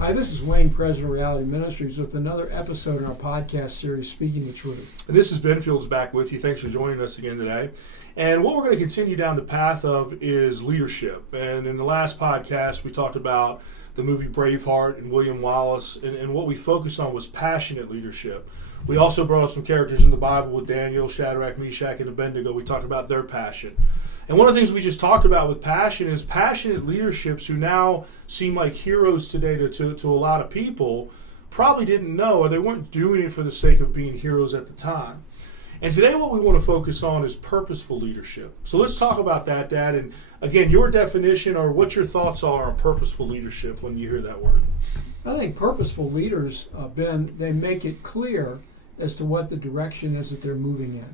Hi, this is Wayne, President of Reality Ministries, with another episode in our podcast series, Speaking the Truth. And this is Ben Fields back with you. Thanks for joining us again today. And what we're going to continue down the path of is leadership. And in the last podcast, we talked about the movie Braveheart and William Wallace, and what we focused on was passionate leadership. We also brought up some characters in the Bible with Daniel, Shadrach, Meshach, and Abednego. We talked about their passion. And one of the things we just talked about with passion is passionate leaderships who now seem like heroes today to a lot of people probably didn't know, or they weren't doing it for the sake of being heroes at the time. And today what we want to focus on is purposeful leadership. So let's talk about that, Dad. And again, your definition or what your thoughts are on purposeful leadership when you hear that word. I think purposeful leaders, Ben, they make it clear as to what the direction is that they're moving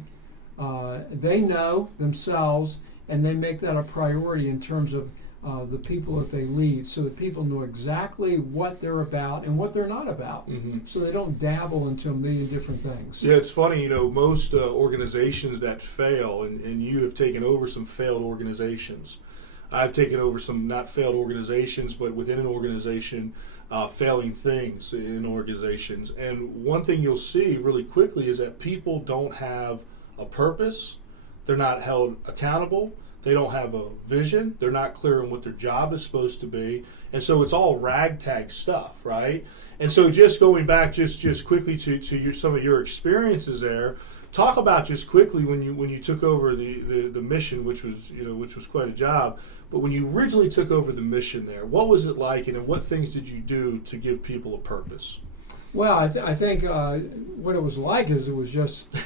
in. They know themselves, and they make that a priority in terms of the people that they lead, so that people know exactly what they're about and what they're not about, so they don't dabble into a million different things. Yeah, it's funny, most organizations that fail, and you have taken over some failed organizations. I've taken over some not failed organizations, but within an organization, failing things in organizations. And one thing you'll see really quickly is that people don't have a purpose. They're not held accountable. They don't have a vision. They're not clear on what their job is supposed to be. And so it's all ragtag stuff, right? And so just going back just quickly to some of your experiences there, talk about just quickly when you took over the mission, which was quite a job. But when you originally took over the mission there, what was it like, and what things did you do to give people a purpose? Well, I think what it was like is it was just...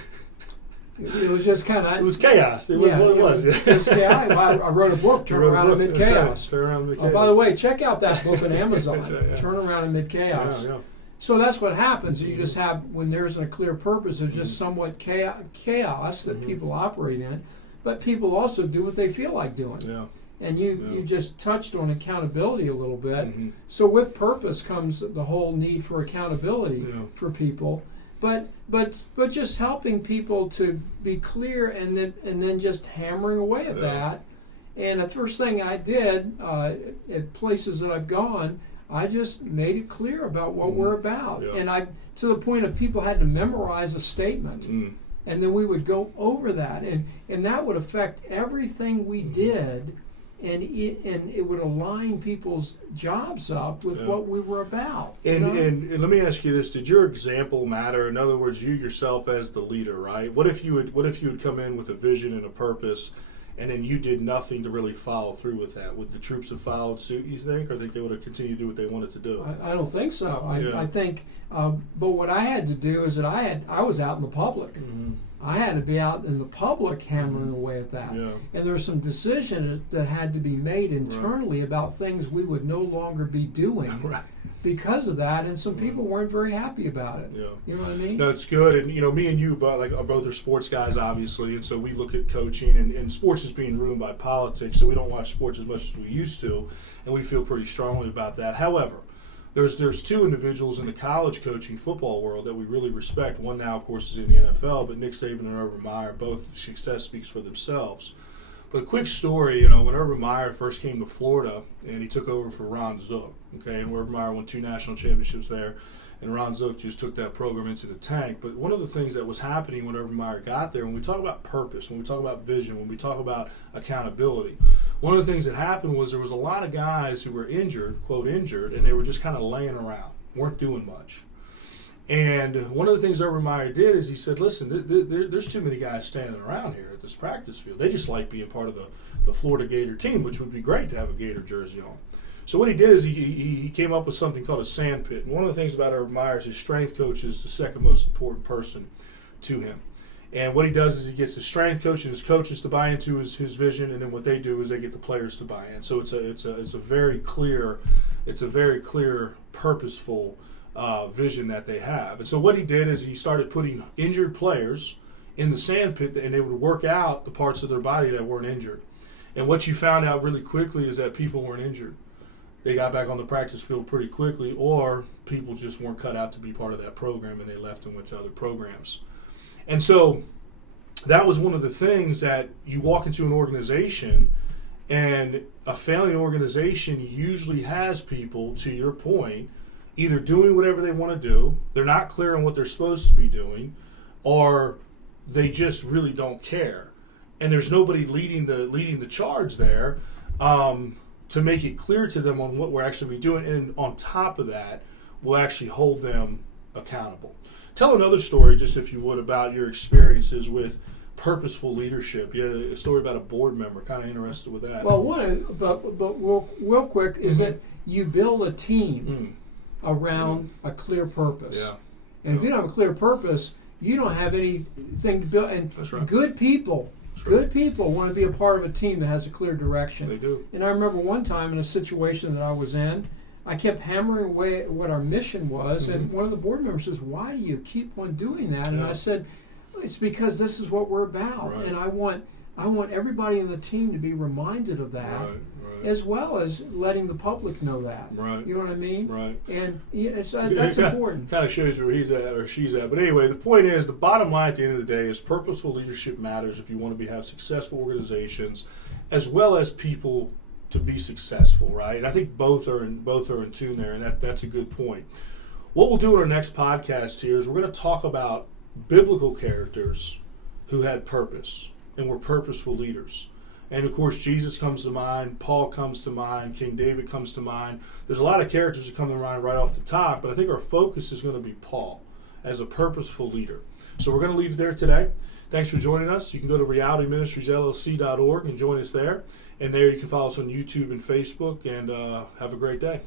It was just kind of... It was chaos. It was what it was. It was chaos. I wrote a book, Turn Around Amid Chaos. Turn Around Amid Chaos. By the way, check out that book on Amazon, Right, yeah. Turn Around Amid Chaos. Yeah. So that's what happens. You just have, when there's a clear purpose, there's just somewhat chaos that people operate in, but people also do what they feel like doing. Yeah. And you just touched on accountability a little bit. So with purpose comes the whole need for accountability for people. But just helping people to be clear, and then just hammering away at that. And the first thing I did at places that I've gone, I just made it clear about what we're about. And to the point of people had to memorize a statement. And then we would go over that. And that would affect everything we did. And it would align people's jobs up with what we were about. And let me ask you this: did your example matter? In other words, you yourself as the leader, right? What if you had come in with a vision and a purpose, and then you did nothing to really follow through with that? Would the troops have followed suit, you think, or think they would have continued to do what they wanted to do? I don't think so. I think, but what I had to do is that I was out in the public. I had to be out in the public hammering away at that. And there were some decisions that had to be made internally about things we would no longer be doing because of that, and some people weren't very happy about it. You know what I mean? No, it's good. And me and you, both are sports guys, obviously, and so we look at coaching, and sports is being ruined by politics, so we don't watch sports as much as we used to, and we feel pretty strongly about that. However, There's two individuals in the college coaching football world that we really respect. One now, of course, is in the NFL, but Nick Saban and Urban Meyer, both success speaks for themselves. But a quick story, when Urban Meyer first came to Florida and he took over for Ron Zook, and Urban Meyer won 2 national championships there, and Ron Zook just took that program into the tank. But one of the things that was happening when Urban Meyer got there, when we talk about purpose, when we talk about vision, when we talk about accountability, one of the things that happened was there was a lot of guys who were injured, quote injured, and they were just kind of laying around, weren't doing much. And one of the things Urban Meyer did is he said, listen, there's too many guys standing around here at this practice field. They just like being part of the Florida Gator team, which would be great to have a Gator jersey on. So what he did is he came up with something called a sand pit. And one of the things about Urban Meyer is his strength coach is the second most important person to him. And what he does is he gets his strength coach and his coaches to buy into his vision, and then what they do is they get the players to buy in. So it's a very clear, purposeful vision that they have. And so what he did is he started putting injured players in the sand pit, and they would work out the parts of their body that weren't injured. And what you found out really quickly is that people weren't injured. They got back on the practice field pretty quickly, or people just weren't cut out to be part of that program, and they left and went to other programs. And so that was one of the things that you walk into an organization, and a failing organization usually has people, to your point, either doing whatever they want to do, they're not clear on what they're supposed to be doing, or they just really don't care. And there's nobody leading the charge there to make it clear to them on what we're actually doing. And on top of that, we'll actually hold them accountable. Tell another story, just if you would, about your experiences with purposeful leadership. You had a story about a board member. Kind of interested with that. Well, real quick is that you build a team around a clear purpose. Yeah. And if you don't have a clear purpose, you don't have anything to build. And That's right. good people want to be a part of a team that has a clear direction. They do. And I remember one time in a situation that I was in, I kept hammering away at what our mission was, and one of the board members says, "Why do you keep on doing that?" And I said, "It's because this is what we're about, and I want everybody in the team to be reminded of that, as well as letting the public know that. Right. You know what I mean? Right. And that's important. Kind of shows you where he's at or she's at. But anyway, the point is, the bottom line at the end of the day is purposeful leadership matters if you want to have successful organizations, as well as people to be successful, right? And I think both are in tune there, and that's a good point. What we'll do in our next podcast here is we're going to talk about biblical characters who had purpose and were purposeful leaders. And of course, Jesus comes to mind, Paul comes to mind, King David comes to mind. There's a lot of characters that come to mind right off the top, but I think our focus is going to be Paul as a purposeful leader. So we're going to leave it there today. Thanks for joining us. You can go to realityministriesllc.org and join us there. And there you can follow us on YouTube and Facebook, and have a great day.